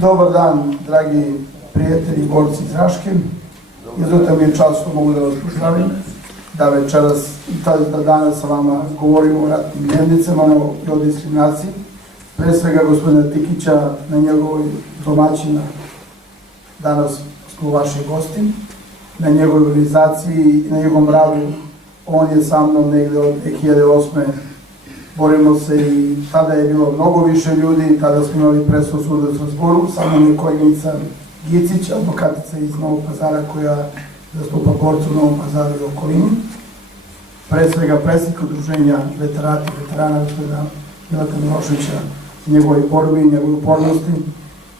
Dobar dan, dragi prijatelji i borci iz Raške. Izuzetno mi je čast što mogu da vas pozdravim, da danas sa vama govorimo o ratnim dnevnicama i o diskriminaciji. Pre svega gospodina Tikića, na njegovoj domaćina, danas smo vaši gosti, na njegovoj organizaciji i na njegovom radu. On je sa mnom negde od 2008. Borimo se i tada je bilo mnogo više ljudi, tada smo imali presudu suda u Strasbourgu, sa mnom je koleginica Gicić, advokatica iz Novog Pazara koja zastupa borcu u Novom Pazaru i okolini. Pre svega predsjednik udruženja veterana gospodina Mileta Miloševića, njegove borbi i njegove upornosti,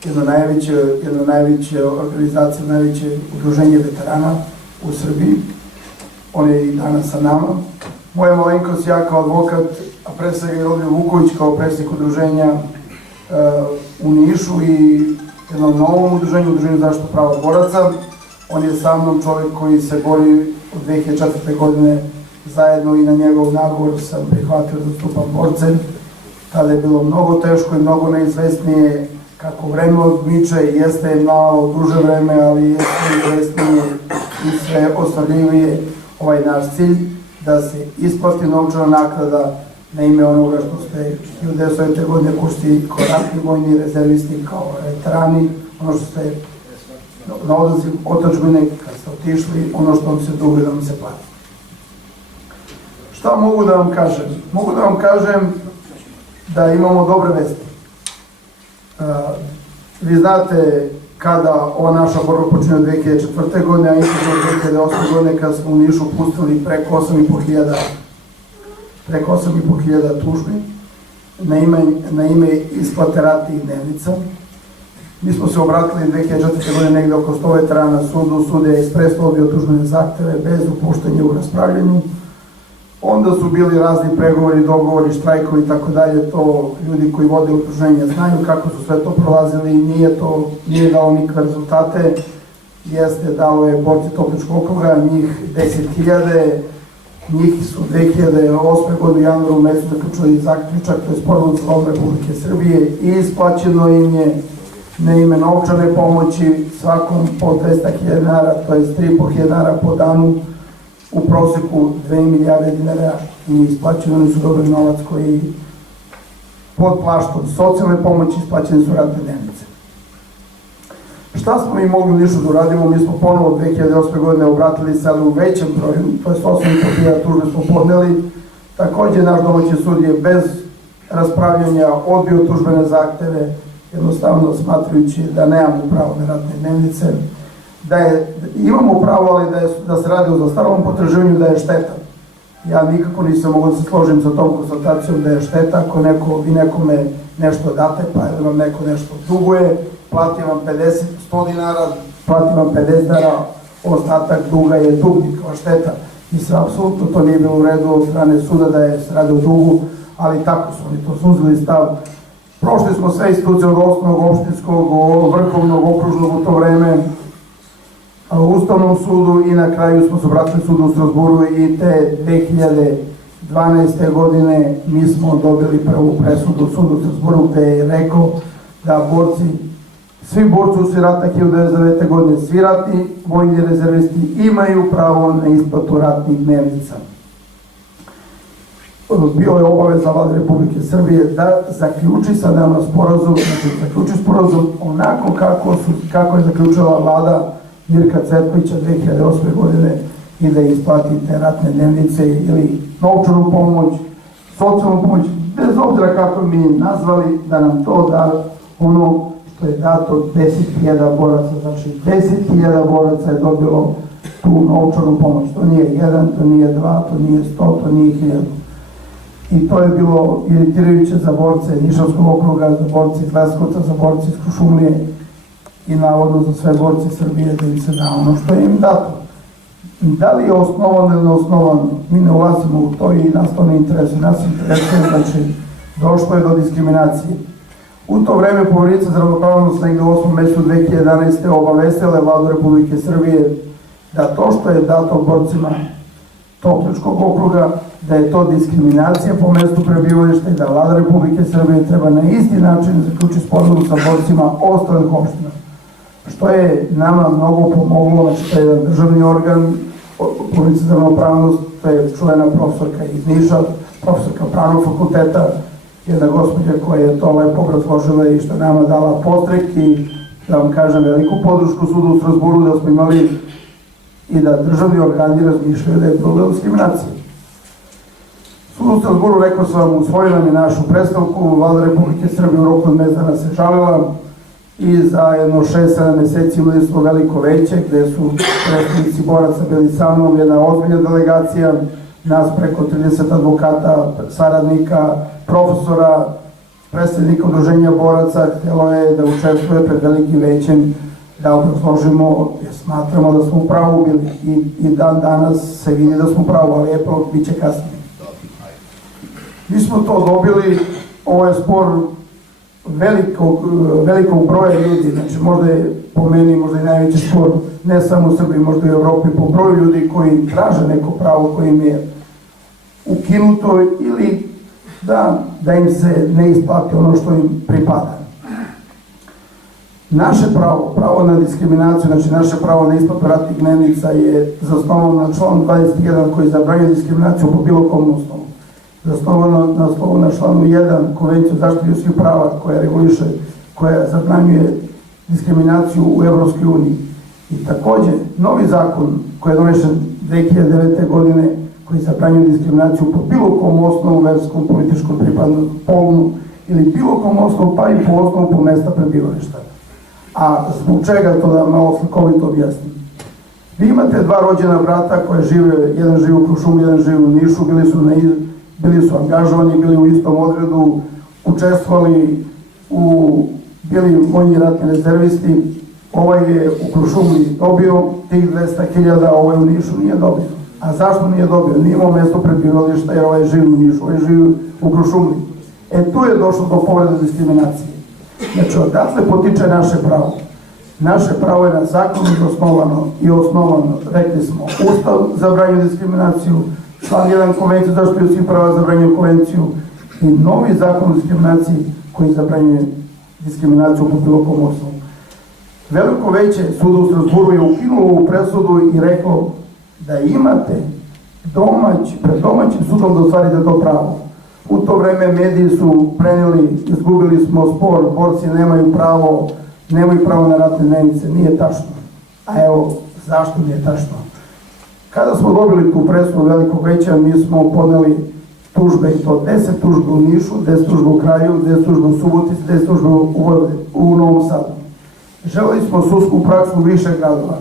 jedno najveće organizacije, najveće udruženje veterana u Srbiji. On je i danas sa nama. Moja malenkost, ja kao advokat, a pre svega i Rodnio Vuković kao predsjednik udruženja u Nišu i jednom novom udruženju, udruženju zaštitu prava boraca. On je sa mnom čovjek koji se bori od 2004. godine zajedno i na njegov nagovor sam prihvatio da zastupam borce. Tada je bilo mnogo teško i mnogo neizvesnije kako vreme odmiče, jeste malo duže vreme, ali jeste neizvesnije i sve ostvarljivije ovaj naš cilj da se isplati novčana naknada na ime onoga što ste 1909. godine kušti kao ratni vojni rezervisti, kao veterani, ono što ste na odaziv otadžbine, kad ste otišli, ono što vam se duguje da vam se plati. Šta mogu da vam kažem? Mogu da vam kažem da imamo dobre vesti. Vi znate kada ova naša borba počinje od 2004. godine, a isto od 2008. godine kada smo u Nišu pustili preko 8.500 tužbi na ime isplate ratnih dnevnica. Mi smo se obratili 2004. godine negde oko 100 veterana sudu, sud je ekspresno odbio tužbene zahteve bez upuštanja u raspravljanju. Onda su bili razni pregovori, dogovori, štrajkovi i tako dalje, to ljudi koji vode udruženja znaju kako su sve to prolazili i nije dalo nikakve rezultate. Jeste dalo je borci Topličkog okruga, njih 10.000, njih su 2008. godine u januaru mesecu zaključili zaključak, to je sporazum sa Vladom Republike Srbije i isplaćeno im je na ime novčane pomoći svakom po 200.000 dinara, to je 3.500 dinara po danu, u proseku 2 milijarde dinara i isplaćeno. Oni su dobili novac koji pod plaštom socijalne pomoći isplaćene su ratne dnevnice. Šta smo mi mogli u Nišu da uradimo? Mi smo ponovo 2008. godine obratili se, ali u većem broju, to je 8.500 tužbe smo podneli. Takođe, naš domaći sud je bez raspravljanja odbio tužbene zahteve, jednostavno smatrajući da nemamo pravo na ratne dnevnice, imamo pravo, ali da se radi o zastarelom potraživanju, da je šteta. Ja nikako nisam mogao da se složim sa tom konstatacijom da je šteta ako vi nekome nešto date, pa vam neko nešto duguje, plati vam 100 dinara, plati vam 50 dinara, ostatak duga je dug, nikakva šteta. Mislim, apsolutno to nije bilo u redu od strane suda da se radi o dugu, ali tako su oni to suzili stav. Prošli smo sve institucije od osnovnog, opštinskog, vrhovnog, okružnog u to vreme, u Ustavnom sudu i na kraju smo se obratili sudu u Strasbourgu i te 2012. godine mi smo dobili prvu presudu u sudu u Strasbourgu gde je rekao da svi borci u rata 1909. godine, svi ratni vojni rezervisti imaju pravo na isplatu ratnih dnevnica. Bio je obaveza Vlade Republike Srbije da zaključi sa nama sporazum, zaključi sporazum onako kako je zaključila Vlada Mirka Cvetkovića 2008. godine i da isplati te ratne dnevnice ili novčanu pomoć, socijalnu pomoć, bez obzira kako mi nazvali, da nam to da ono što je dato 10.000 boraca, znači 10.000 boraca je dobilo tu novčanu pomoć. To nije jedan, to nije dva, to nije 100, to nije 1000. I to je bilo iritirajuće za borce Nišavskog okruga, za borce iz Leskovca, za borce iz Kuršumlije i navodno za sve borce Srbije da im se da ono što je im dato. Da li je osnovan ili neosnovan, mi ne ulazimo u to i nas to ne interesuje. Nas interesuje, znači, došlo je do diskriminacije. U to vreme Poverenica za ravnopravnost negde u 8. mesecu 2011. obavestila je Vladu Republike Srbije da to što je dato borcima, Topličkog okruga, da je to diskriminacija po mestu prebivališta i da Vlada Republike Srbije treba na isti način zaključiti sporazum sa borcima ostalih opština. Što je nama mnogo pomoglo, znači to je jedan državni organ, Policajna za ravnopravnost, to je čuvena profesorka iz Niša, profesorka Pravnog fakulteta, jedna gospođa koja je to lepo obrazložila i što je nama dala podstrek i da vam kažem veliku podršku sudu u Strazburu da smo imali i da državni organi razmišljaju da je bilo diskriminacije. Sud u Strazburu, rekao sam vam, usvojio nam je našu predstavku, Vlada Republike Srbije u roku od mesec dana se žalila i za jedno 6-7 meseci imali smo veliko veće gde su predstavnici boraca bili sa mnom, jedna ozbiljna delegacija, nas preko 30 advokata, saradnika, profesora, predstavnika udruženja boraca, htjelo je da učestvuje pred velikim većem da obrazložimo, jer smatramo da smo u pravu bili i dan danas se vidi da smo u pravu, ali eto, bit će kasnije. Mi smo to dobili, ovo je spor velikog broja ljudi, znači možda je po meni možda i najveći spor, ne samo u Srbiji, možda i u Evropi, po broju ljudi koji traže neko pravo koje im je ukinuto ili da im se ne isplati ono što im pripada. Naše pravo, pravo na diskriminaciju, znači naše pravo na isplatu ratnih dnevnica je zasnovano na članu 21 koji zabranjuje diskriminaciju po bilo kom osnovu. Zasnovano na članu 1 Konvencije o zaštiti ljudskih prava koja reguliše, koja zabranjuje diskriminaciju u Evropskoj uniji. I takođe, novi zakon koji je donešen 2009. godine koji zabranjuje diskriminaciju po bilo kom osnovu, verskom, političkom pripadnom, polnu ili bilo kom osnovu, pa i po osnovu po mesta prebivališta. A zbog čega to da malo slikovito objasnim? Vi imate dva rođena brata koje žive, jedan živi u Krušumu, jedan živi u Nišu, bili su angažovani, bili u istom odredu, učestvovali bili vojni ratni rezervisti. Ovaj je u Krušumi dobio tih 200.000, ovaj u Nišu nije dobio. A zašto nije dobio? Nije imao mesto prebivališta jer ovaj živi u Nišu, ovaj živi u Krušumi. Tu je došlo do povrede diskriminacije. Znači, odatle potiče naše pravo. Naše pravo je na zakonu osnovano, rekli smo, Ustav zabranjuje diskriminaciju, član 1 Konvencije za zaštitu ljudskih prava zabranjuje konvenciju i novi zakon o diskriminaciji koji zabranjuje diskriminaciju po bilo kom osnovu. Veliko veće suda u Strazburu je ukinulo ovu presudu i reklo da imate pred domaćim sudom da ostvarite to pravo. U to vreme mediji su preneli, izgubili smo spor, borci nemaju pravo na ratne dnevnice. Nije tačno. A evo, zašto nije tačno? Kada smo dobili tu presudu velikog veća, mi smo podneli tužbe i to 10 tužbe u Nišu, 10 tužbe u Kraljevu, 10 tužbe u Subotici, 10 tužbe u Novom Sadu. Želeli smo sudsku praksu više gradova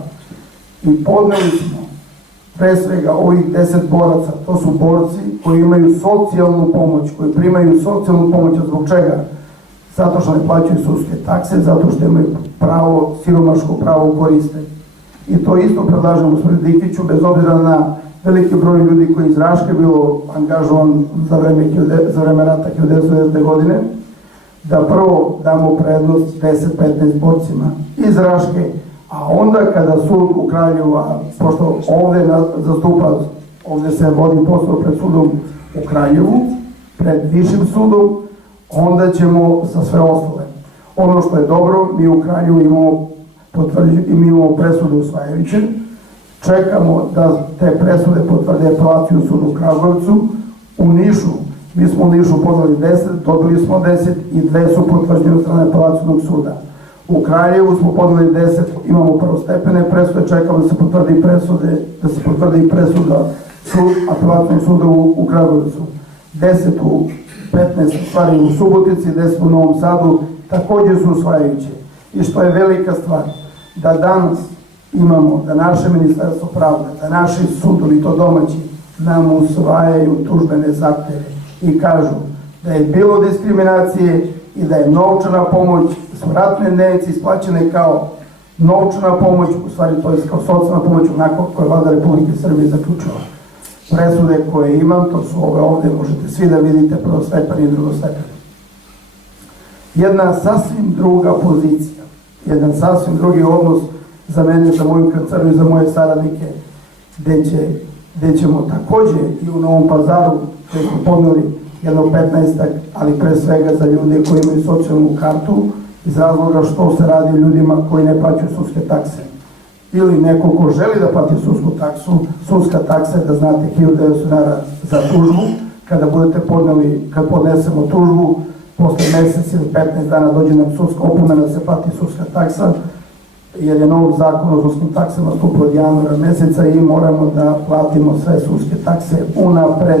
i podneli smo pre svega ovih 10 boraca. To su borci koji imaju socijalnu pomoć, koji primaju socijalnu pomoć. Zbog čega? Zato što ne plaćaju sudske takse, zato što imaju pravo, siromaško pravo koriste. I to isto predlažem gospodinu Dikiću, bez obzira na veliki broj ljudi koji iz Raške bilo angažovan za vreme rata 1990. godine, da prvo damo prednost 10-15 borcima iz Raške, a onda kada sud u Kraljevu, pošto ovde se vodi posao pred sudom u Kraljevu, pred višim sudom, onda ćemo za sve ostale. Ono što je dobro, mi u Kraljevu imamo presude usvajajuće, čekamo da te presude potvrde apelaciju u sudu u Kragujevcu. U Nišu, mi smo u Nišu podali 10, dobili smo 10 i 2 su potvrđene od strane apelacijnog suda. U Kraljevu smo podali 10, imamo prvostepene presude, čekamo da se potvrdi i presuda apelacijnog suda u Kragujevcu. 10 u 15 stvari u Subotici, 10 u Novom Sadu, takođe su usvajajuće. I što je velika stvar, da danas imamo, da naše ministarstvo pravde, da naši sudovi, to domaći, nam usvajaju tužbene zahteve i kažu da je bilo diskriminacije i da je novčana pomoć, su ratne dnevnice isplaćene kao novčana pomoć, u stvari to je kao socijalna pomoć onako koje je Vlada Republike Srbije zaključila. Presude koje imam, to su ove ovde, možete svi da vidite, prvostepeni i drugostepeni. Jedna sasvim druga pozicija, jedan sasvim drugi odnos za mene, za moju kancelariju i za moje saradnike, gde će gde ćemo takođe i u Novom Pazaru, gde smo podneli jedno 15-ak, ali pre svega za ljude koji imaju socijalnu kartu, iz razloga što se radi o ljudima koji ne plaćaju sudske takse. Ili neko ko želi da plati sudsku taksu, sudska taksa je, da znate, 1900 dinara za tužbu. Kada budete podneli, kad podnesemo tužbu, posle mesec ili 15 dana dođe nam sudska opomena da se plati sudska taksa, jer je nov zakon o sudskim taksama stupio od januara meseca i moramo da platimo sve sudske takse unapred.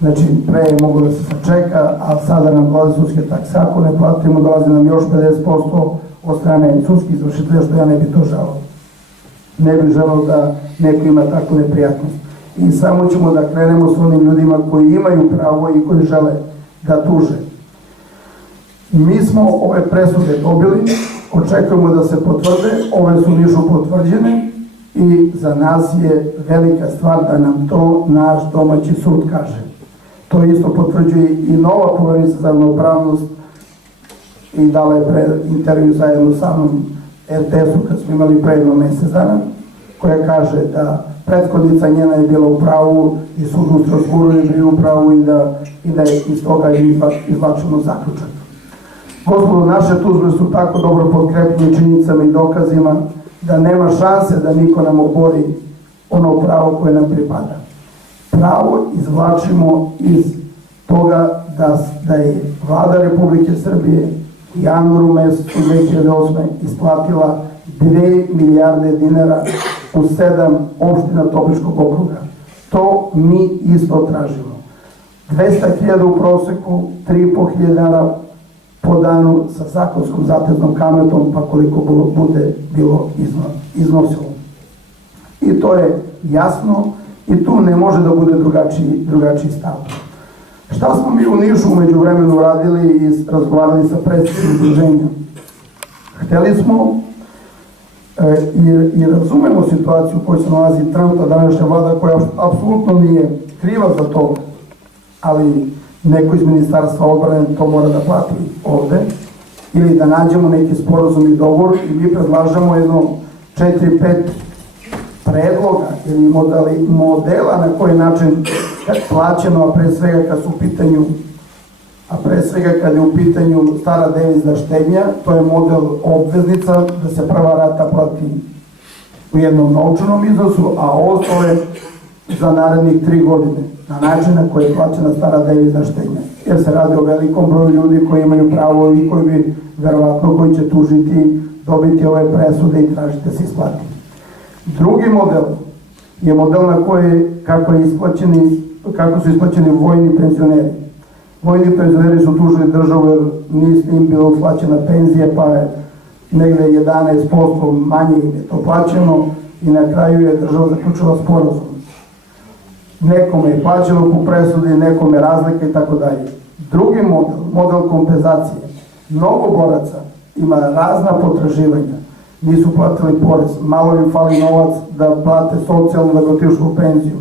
Znači, pre je moglo da se sačeka, a sada nam dolaze sudske takse. Ako ne platimo, dolazi nam još 50% od strane sudskih izvršitelja, što ja ne bi to želao. Ne bih želao da neko ima takvu neprijatnost. I samo ćemo da krenemo s onim ljudima koji imaju pravo i koji žele da tuže. Mi smo ove presude dobili, očekujemo da se potvrde, ove su u Nišu potvrđene i za nas je velika stvar da nam to naš domaći sud kaže. To isto potvrđuje i nova Poverenica za ravnopravnost i dala je intervju zajedno sa mnom RTS-u kad smo imali pre jedno mesec dana, koja kaže da prethodnica njena je bila u pravu i sud u Strasburu je bio u pravu i da je iz toga izvlačeno zaključak. Gospodo, naše tužbe su tako dobro potkrepljene činjenicama i dokazima da nema šanse da niko nam obori ono pravo koje nam pripada. Pravo izvlačimo iz toga da je Vlada Republike Srbije u januaru mesecu 2008. isplatila 2 milijarde dinara u 7 opština Topličkog okruga. To mi isto tražimo. 200.000 u proseku, 3.500 dinara po danu sa zakonskom zateznom kamatom, pa koliko bude bilo iznosilo. I to je jasno i tu ne može da bude drugačiji stav. Šta smo mi u Nišu umeđu vremenu radili i razgovarali sa predstavnicima udruženja? Hteli smo i razumemo situaciju u kojoj se nalazi trenutna današnja vlada, koja apsolutno nije kriva za to, ali neko iz Ministarstva odbrane to mora da plati ovde, ili da nađemo neki sporazum i dogovor i mi predlažemo jedno 4-5 predloga ili modela na koji način plaćeno, a pre svega kad je u pitanju stara devizna štednja, to je model obveznica, da se prva rata plati u jednom novčanom iznosu, a ostale za narednih 3 godine, na način na koji je plaćena stara devizna štednja. Jer se radi o velikom broju ljudi koji imaju pravo i koji bi, verovatno, koji će tužiti, dobiti ove presude i tražiti da se isplati. Drugi model je model na kako su isplaćeni vojni penzioneri. Vojni penzioneri su tužili državu jer nije im bila usplaćena penzija, pa je negde 11% manje im je to plaćeno i na kraju je država zaključila sporazum. Nekome je plaćeno po presudi, nekome razlika i tako dalje. Drugi model kompenzacije. Mnogo boraca ima razna potraživanja, nisu platili porez, malo im fali novac da plate socijalnu, da ga otišu u penziju.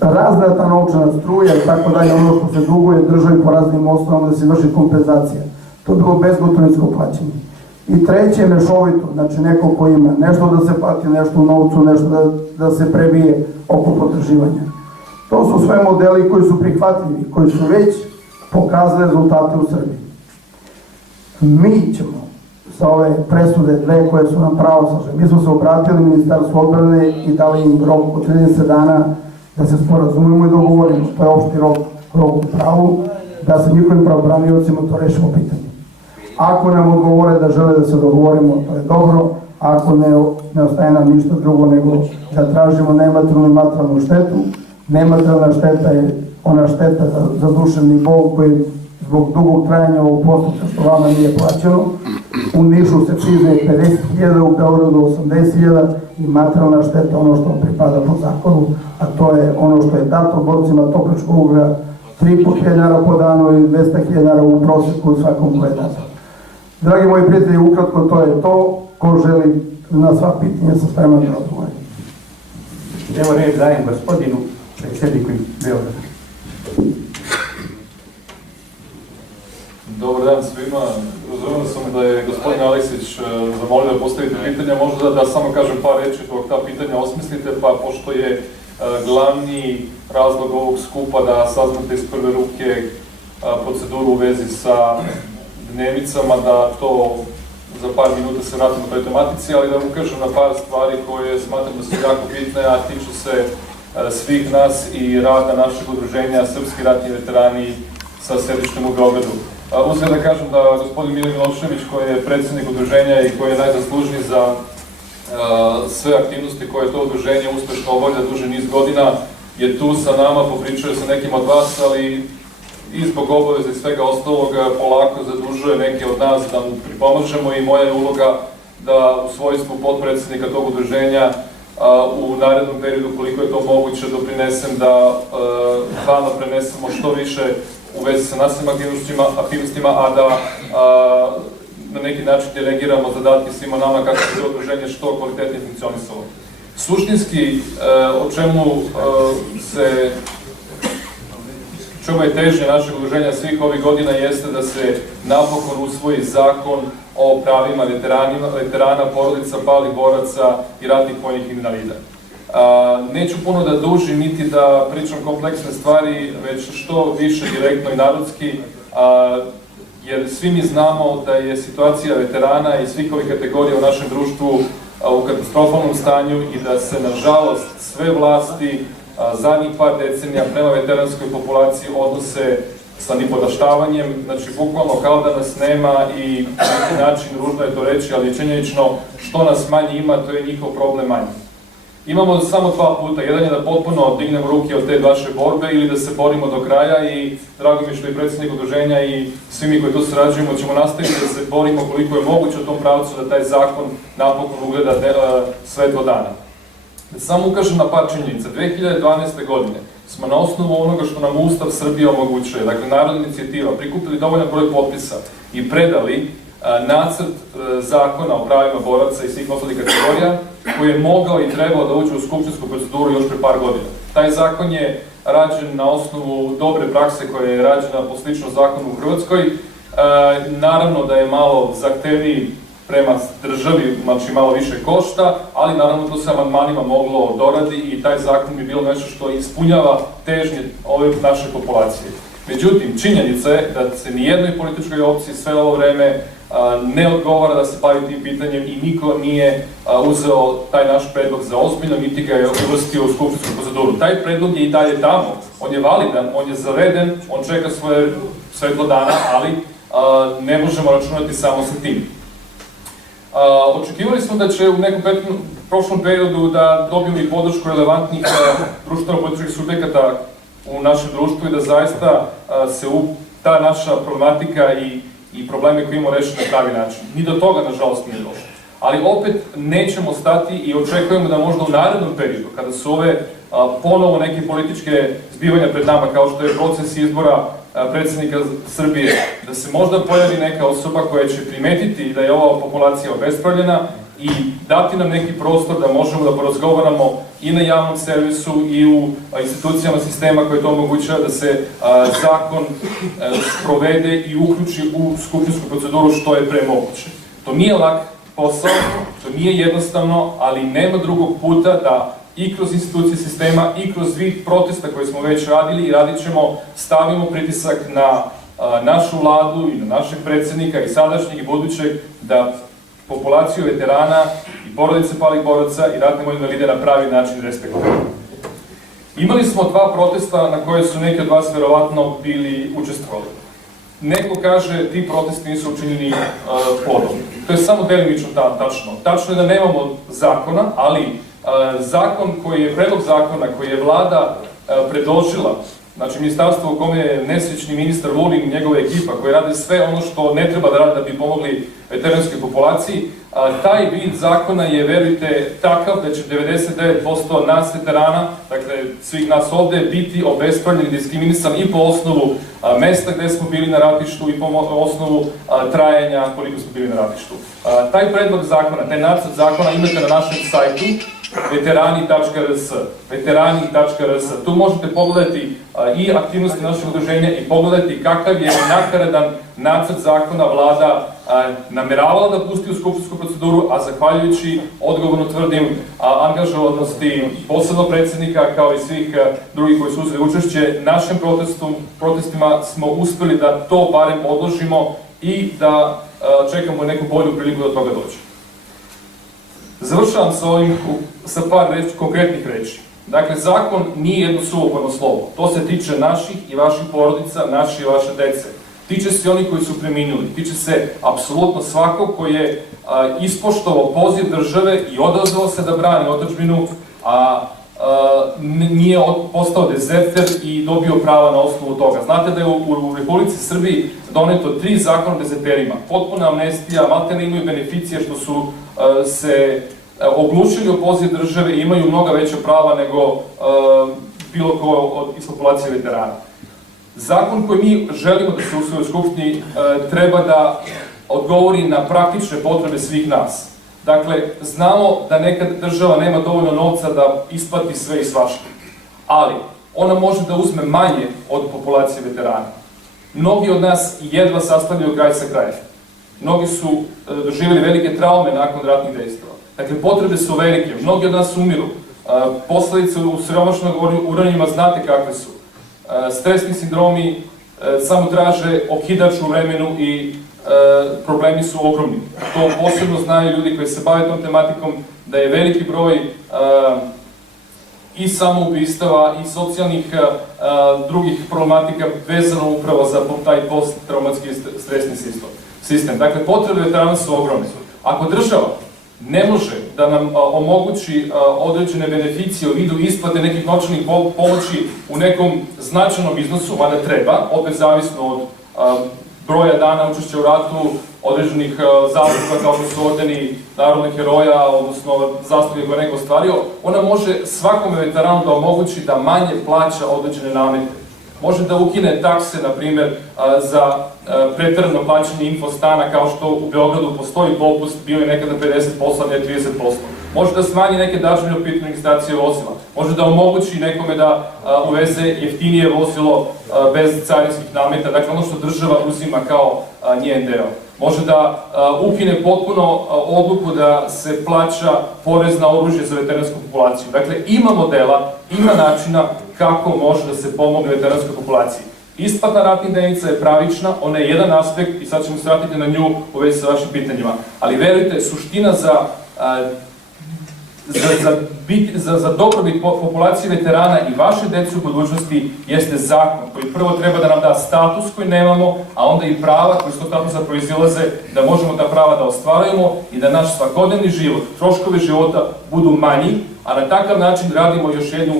Razna ta novčana struja i tako dalje, ono što se duguje državi po raznim osnovama da se vrši kompenzacija. To je bilo bezgotovinsko plaćanje. I treće je mešovito, znači neko ko ima nešto da se plati, nešto u novcu, nešto da se prebije oko potraživanja. To su sve modeli koji su prihvatljivi, koji su već pokazali rezultate u Srbiji. Mi ćemo sa ove presude dve koje su nam pravoslažne, mi smo se obratili Ministarstvu odbrane i dali im rok od 30 dana da se sporazumemo i dogovorimo, to je opšti rok u pravu, da se njihovim pravobraniocima to rešimo pitanje. Ako nam odgovore da žele da se dogovorimo, to je dobro, ako ne ostaje nam ništa drugo nego da tražimo nematerijalnu i materijalnu štetu. Nematerijalna šteta je ona šteta za duševni bol koji zbog dugog trajanja ovog postupka što vama nije plaćeno. U Nišu se priznaje 50.000, u Beogradu 80.000 i materijalna šteta ono što pripada po zakonu, a to je ono što je dato borcima Topličkog okruga, 3.500 dinara po danu i 200.000 dinara u proseku u svakom koje je dato. Dragi moji prijatelji, ukratko to je to. Ko želi na sva pitanja sa spreman da odgovori. Evo reč dajem gospodinu predsjedniku Beograda. Dobar dan svima. Razumio sam da je gospodin Aleksić zamolio da postavite pitanja, možda da samo kažem par reči dok ta pitanja osmislite, pa pošto je glavni razlog ovog skupa da saznate iz prve ruke proceduru u vezi sa dnevnicama, da to za par minuta se vratimo toj tematici, ali da ukažem na par stvari koje smatram da su jako bitne, a tiču se svih nas i rada našeg udruženja Srpski ratni veterani sa sedištem u Beogradu. Uzgled da kažem da gospodin Mile Milošević, koji je predsjednik udruženja i koji je najzaslužniji za sve aktivnosti koje to udruženje uspešno obavlja duže niz godina, je tu sa nama, popričao sa nekim od vas, ali i zbog obaveza i svega ostalog polako zadužuje neke od nas da mu pripomažemo i moja je uloga da u svojstvu potpredsjednika tog udruženja u narednom periodu, koliko je to moguće, doprinesem da vama prenesemo što više u vezi sa našim aktivnostima, a da na neki način delegiramo zadatke svima nama kako bi to udruženje što kvalitetnije funkcionisalo. Suštinski, o čemu je težnje našeg udruženja svih ovih godina jeste da se napokon usvoji zakon o pravima veterana, porodica, palih boraca i ratnih vojnih invalida. Neću puno da dužim, niti da pričam kompleksne stvari, već što više direktno i narodski, jer svi mi znamo da je situacija veterana i svih ovih kategorija u našem društvu u katastrofalnom stanju i da se, nažalost, sve vlasti zadnjih par decenija prema veteranskoj populaciji odnose sa nipodaštavanjem, znači bukvalno kao da nas nema i na neki način, ružno je to reći, ali činjenično, što nas manje ima, to je njihov problem manje. Imamo samo dva puta, jedan je da potpuno dignemo ruke od te vaše borbe ili da se borimo do kraja i drago mi što i predsjednik udruženja i svi mi koji tu sarađujemo ćemo nastaviti da se borimo koliko je moguće u tom pravcu da taj zakon napokon ugleda svetlo dana. Da samo ukažem na par činjenica. 2012. godine smo na osnovu onoga što nam Ustav Srbije omogućuje, dakle narodna inicijativa, prikupili dovoljan broj potpisa i predali nacrt zakona o pravima boraca i svih ostalih kategorija, koji je mogao i trebao da uđe u skupštinsku proceduru još pre par godina. Taj zakon je rađen na osnovu dobre prakse koja je rađena po sličnom zakonu u Hrvatskoj. Naravno da je malo zahtevniji prema državi, znači malo više košta, ali naravno to se amandmanima moglo doradi i taj zakon bi bilo nešto što ispunjava težnje ove naše populacije. Međutim, činjenica je da se nijednoj političkoj opciji sve ovo vreme ne odgovara da se bavi tim pitanjem i niko nije uzeo taj naš predlog za ozbiljno, niti ga je uvrstio u skupštinsku proceduru. Taj predlog je i dalje tamo, on je validan, on je zaveden, on čeka svoje svetlo dana, ali ne možemo računati samo sa tim. Očekivali smo da će u nekom prošlom periodu da dobijemo i podršku relevantnih društveno-političkih subjekata u našem društvu i da zaista se ta naša problematika i probleme koje imamo rešiti na pravi način. Ni do toga, nažalost, nije došlo. Ali opet nećemo stati i očekujemo da možda u narednom periodu, kada su ove ponovo neke političke zbivanja pred nama, kao što je proces izbora predsjednika Srbije, da se možda pojavi neka osoba koja će primetiti da je ova populacija obespravljena i dati nam neki prostor da možemo da porazgovaramo i na javnom servisu i u institucijama sistema koje to omogućava da se zakon sprovede i uključi u skupštinsku proceduru što je pre moguće. To nije lak posao, to nije jednostavno, ali nema drugog puta da i kroz institucije sistema i kroz vid protesta koje smo već radili i radit ćemo, stavimo pritisak na našu vladu i na našeg predsjednika i sadašnjeg i budućeg da populaciju veterana i porodice palih boraca i ratne vojne invalide na pravi način respektuju. Imali smo dva protesta na koje su neki od vas verovatno bili učestvovali. Neko kaže ti protesti nisu učinjeni plodom. To je samo delimično tačno. Tačno je da nemamo zakona, ali predlog zakona koji je vlada predložila, znači ministarstvo u kome je nesrećni ministar Vulin i njegova ekipa koji rade sve ono što ne treba da rade da bi pomogli veteranskoj populaciji, taj vid zakona je, verujte, takav da će 99% nas veterana, dakle svih nas ovde, biti obespravljeni, diskriminisani i po osnovu mesta gde smo bili na ratištu i po osnovu trajanja koliko smo bili na ratištu. Taj predlog zakona, taj nacrt zakona imate na našem sajtu veterani.rs. Tu možete pogledati i aktivnosti našeg udruženja i pogledati kakav je nakaradan nacrt zakona vlada nameravala da pusti u skupštinsku proceduru, a zahvaljujući, odgovorno tvrdim, angažovanosti posebno predsjednika kao i svih drugih koji su uzeli učešće, našim protestima smo uspeli da to barem odložimo i da čekamo neku bolju priliku da toga dođe. Završavam sa par konkretnih reči. Dakle, zakon nije jedno suvoparno slovo. To se tiče naših i vaših porodica, naše i vaše dece. Tiče se oni koji su preminuli. Tiče se apsolutno svakog koji je ispoštovao poziv države i odazvao se da brani otadžbinu, a nije postao dezerter i dobio prava na osnovu toga. Znate da je u Republici Srbiji doneto 3 zakona o dezerterima. Potpuna amnestija, maltene imaju beneficije što su se oglušili o poziv države i imaju mnogo veća prava nego bilo ko iz populacije veterana. Zakon koji mi želimo da se usvoji u Skupštini treba da odgovori na praktične potrebe svih nas. Dakle, znamo da nekad država nema dovoljno novca da isplati sve i svašta, ali ona može da uzme manje od populacije veterana. Mnogi od nas jedva sastavljaju kraj sa krajem. Mnogi su doživjeli velike traume nakon ratnih dejstava. Dakle, potrebe su velike, mnogi od nas umiru. Posledice u siromašnim uranjima znate kakve su. Stresni sindromi samo traže okidač u vremenu i problemi su ogromni. To posebno znaju ljudi koji se bave tom tematikom, da je veliki broj i samoubistava i socijalnih drugih problematika vezano upravo za taj posttraumatski stresni sistem. Dakle, potrebe veterana su ogromne. Ako država ne može da nam omogući određene beneficije u vidu isplate nekih novčanih pomoći u nekom značajnom iznosu, mada treba, opet zavisno od broja dana učešća u ratu, određenih zasluga kao što su ordeni narodnih heroja, odnosno zasluge koje je neko ostvario, ona može svakome veteranu da omogući da manje plaća određene namete. Može da ukine takse, na primjer, za preterano plaćanje infostana, kao što u Beogradu postoji popust, bio je nekada 50%, a ne 30%. Može da smanji neke dažbine u pitanju registracije vozila. Može da omogući nekome da uveze jeftinije vozilo bez carinskih nameta, dakle ono što država uzima kao njen deo. Može da ukine potpuno odluku da se plaća porez na oružje za veteransku populaciju. Dakle, ima modela, ima načina kako može da se pomogne veteranskoj populaciji. Isplata ratnih dnevnica je pravična, ona je jedan aspekt i sad ćemo se vratiti na nju u vezi sa vašim pitanjima. Ali verujte, suština za dobrobit populacije veterana i vaše dece u budućnosti jeste zakon koji prvo treba da nam da status koji nemamo, a onda i prava koji s tog statusa proizilaze, da možemo ta prava da ostvarujemo i da naš svakodnevni život, troškovi života budu manji, a na takav način radimo još jednu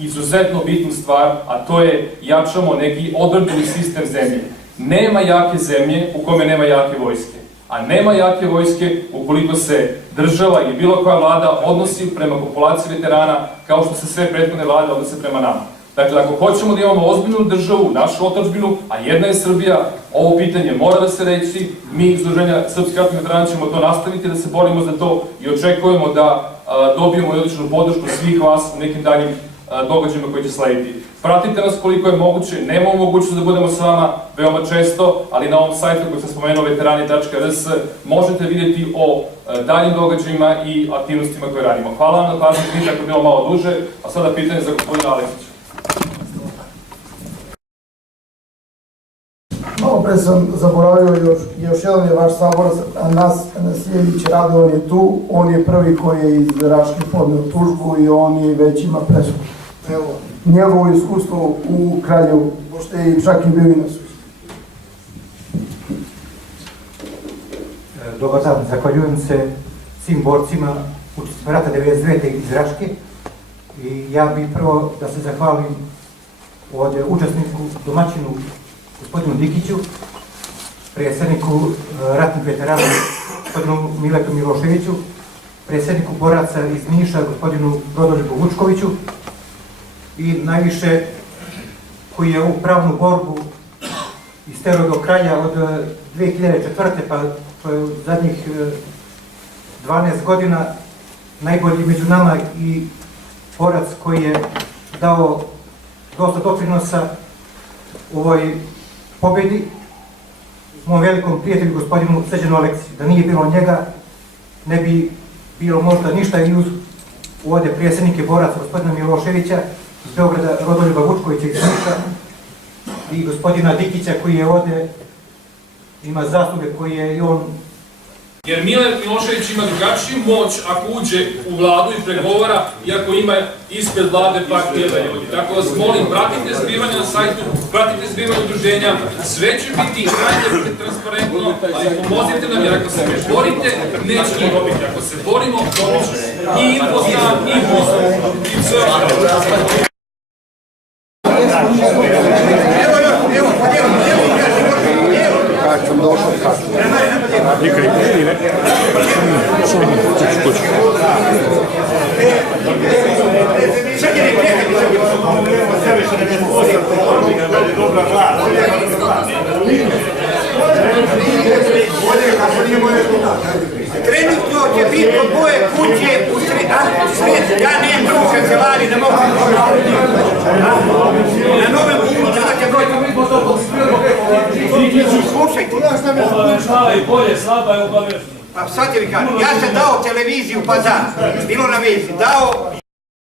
izuzetno bitnu stvar, a to je jačamo neki odbrambeni sistem zemlje. Nema jake zemlje u kome nema jake vojske. A nema jake vojske ukoliko se država ili bilo koja vlada odnosi prema populaciji veterana kao što se sve prethodne vlade odnose prema nama. Dakle, ako hoćemo da imamo ozbiljnu državu, našu otadžbinu, a jedna je Srbija, ovo pitanje mora da se reši, mi iz Udruženja srpskih ratnih veterana ćemo to nastaviti da se borimo za to i očekujemo da dobijemo odličnu podršku svih vas u nekim daljim događajima koji će slediti. Pratite nas koliko je moguće, nemamo mogućnost da budemo s vama veoma često, ali na ovom sajtu koji sam spomenuo veterani.rs možete vidjeti o daljim događajima i aktivnostima koje radimo. Hvala vam na pažnju, ako je bilo malo duže, a sada pitanje za gospodina Aleksića. Malo pre sam zaboravio, još jedan je vaš saborac, Nasjević Radovan je tu, on je prvi koji je iz Raške podneo tužbu i on je već ima presudu. Evo, njegovo iskustvo u Kraljevu, pošto je čak i bio i na sudu. Dobar dan, zahvaljujem se svim borcima učestvovanja rata 99. iz Raške i ja bih prvo da se zahvalim ovdje učesniku, domaćinu, gospodinu Dikiću, predsjedniku ratnih veterana, gospodinu Miletu Miloševiću, predsjedniku boraca iz Niša, gospodinu Rodoljubu Vučkoviću i najviše koji je ovu pravnu borbu isterao do kraja od 2004. pa to je zadnjih 12 godina najbolji među nama i borac koji je dao dosta doprinosa u ovoj pobjedi mom velikom prijatelju gospodinu Srđanu Aleksiću. Da nije bilo njega, ne bi bilo možda ništa i uz ovdje predsjednike boraca gospodina Miloševića iz Beograda, Rodoljuba Vučkovića iz Niša i gospodina Dikića koji je ovdje, ima zasluge koji je i on. Jer Mile Milošević ima drugačiju moć ako uđe u vladu i pregovara i ako ima ispred vlade partije da ljudi. Tako vas molim, pratite zbivanja na sajtu, pratite zbivanja udruženja, sve će biti krajnje transparentno, ali pomozite nam jer ako se ne borite, nećete dobiti. Ako se borimo, dobit ćemo. I infostan, i infostan, i sve ostalo. Kad sam došao kasno. Nikad i pusti, ne? Kuću. Trenutno će biti kod moje kuće u sred, ja nijem drugu kancelari, ne mogu na novem kuću, da će broj. Slušajte. Obaveštava i bolje, slaba je obaveštava. Pa sad će mi kažem, ja sam dao televiziju Pazar, bilo na vezi, dao